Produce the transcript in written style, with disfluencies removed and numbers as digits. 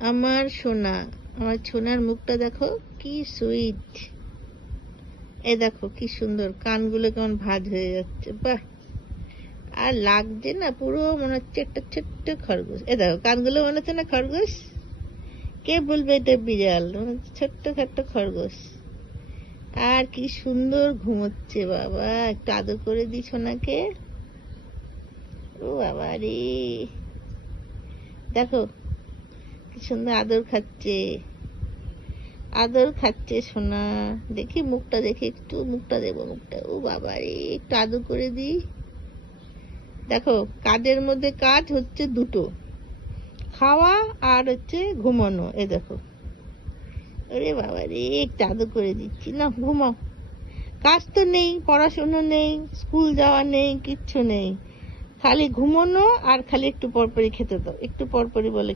আমার সোনা, আমার সোনার মুখটা দেখো কি সুইট। এ দেখো কি সুন্দর, কানগুলো কেমন ভাঁজ হয়ে যাচ্ছে, বাহ! আর লাগছে না, পুরো মনে হচ্ছে একটা ছোট্ট খরগোশ। এ দেখো কানগুলো মনে হচ্ছে না খরগোশ। কে বলবে এটা বিড়াল, মনে হচ্ছে ছোট্ট খাট্ট খরগোশ। আর কি সুন্দর ঘুমোচ্ছে বাবা, একটু আদর করে দিই সোনাকে। ও বাবা রে, দেখো কি সুন্দর আদর খাচ্ছে, আদর খাচ্ছে সোনা। দেখি মুখটা, দেখি একটু মুখটা দেবো, মুখটা। ও বাবা রে, একটু আদর করে দিই। দেখো কাজের মধ্যে কাজ হচ্ছে দুটো, খাওয়া আর হচ্ছে ঘুমানো। এ দেখো, ওরে বাবা রে, একটু আদর করে দিচ্ছি, না ঘুমাও। কাজ তো নেই, পড়াশোনা নেই, স্কুল যাওয়া নেই, কিচ্ছু নেই, খালি ঘুমানো আর খালি একটু পরপরই খেতে দাও, একটু পরপরই বলে